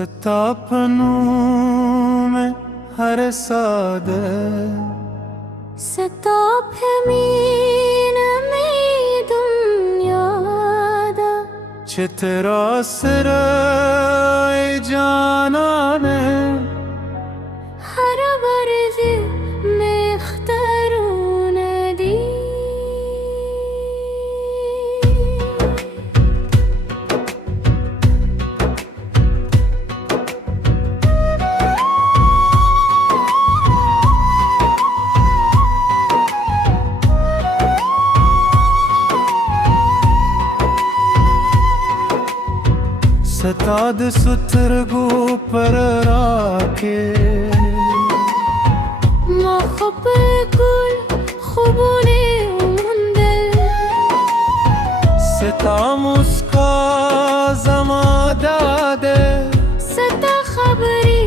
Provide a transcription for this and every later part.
सतापनों में हर सादे सताप मीन में दुनियादा चितरा सराय जाना ने हर वर्ज में अख्तरून दी सताद सुतर गो पर राके मखब कुल खुबने उमंदल सता मुस्का जमादा दे सता खबरी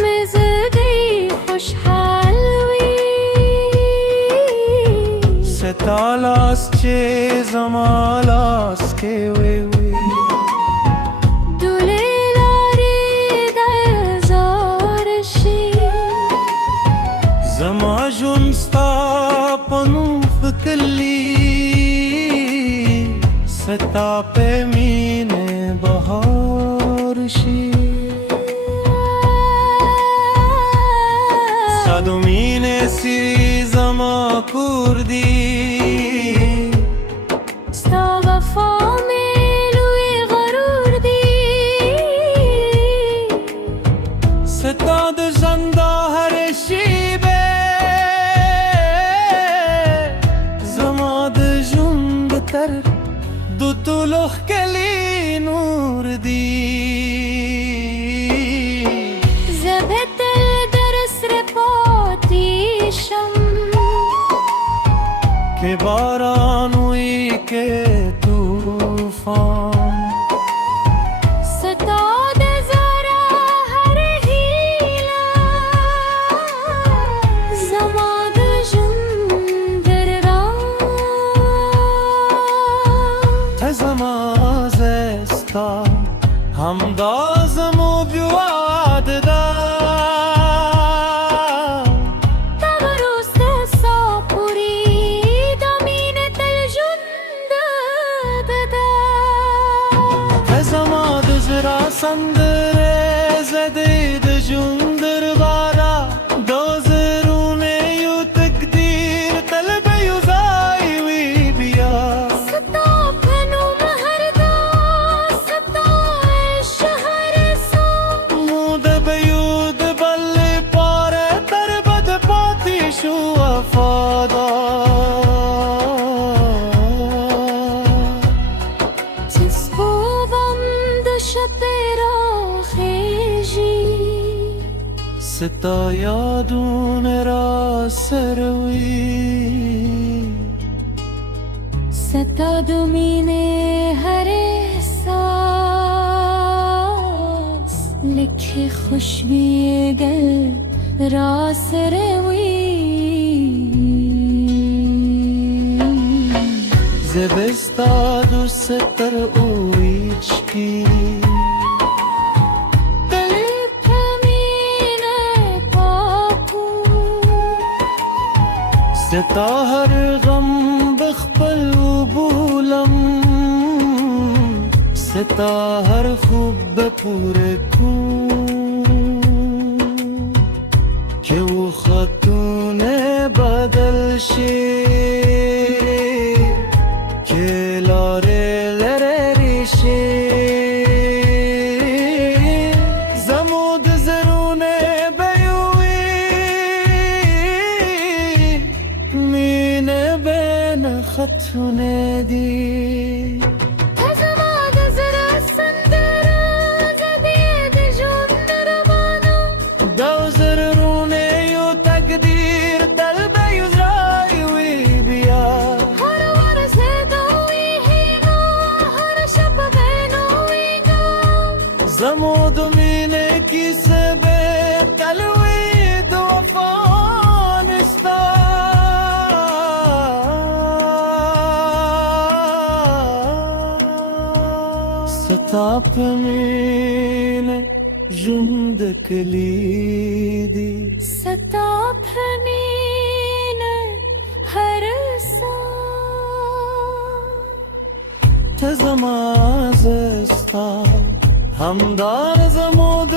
में ज़गी खुशहाल हुई सता लास चे जमालास के वे زماجون ستاپنو فکلی ستاپ مین بهارشی صدومین سی زما کردی ستا وفا میلوی غرور دی ستا د زنده هر شیبه دو طلوع کلی نور دی زبت الدرس رپاتیشم که بارانوی که توفان ستاد زارا هر هیلا زماد جندر را زمازستا همدازم و بیواد دا تبروست ساپوری دامین تلجند بدا زماد زرا سندر زدید جندر بارا دوزرون یو تقدیر طلب یوزای وی بیا ستا یادون را سروی ستا دمین هر احساس لکه خوشبی گل را سروی زبستا دو ستر اویچکی ستا هر غم بخبل و بولم ستا هر خوب بپور کو که او خاتون بدل شی که لاره لره ریشی زمود زرونه خطونه دی تزماد زرا سندر جدید جندر بانو دو زرونه یو تقدیر دل بیوزای وی بیا هر ورز دوی هینو هر شب بینوی گو زمود مینه کی سبه تلوی دو افغانستان ستاپ مینه Jumda kalidi ستابنين هرسا Tazamaz esta Hamdar zamod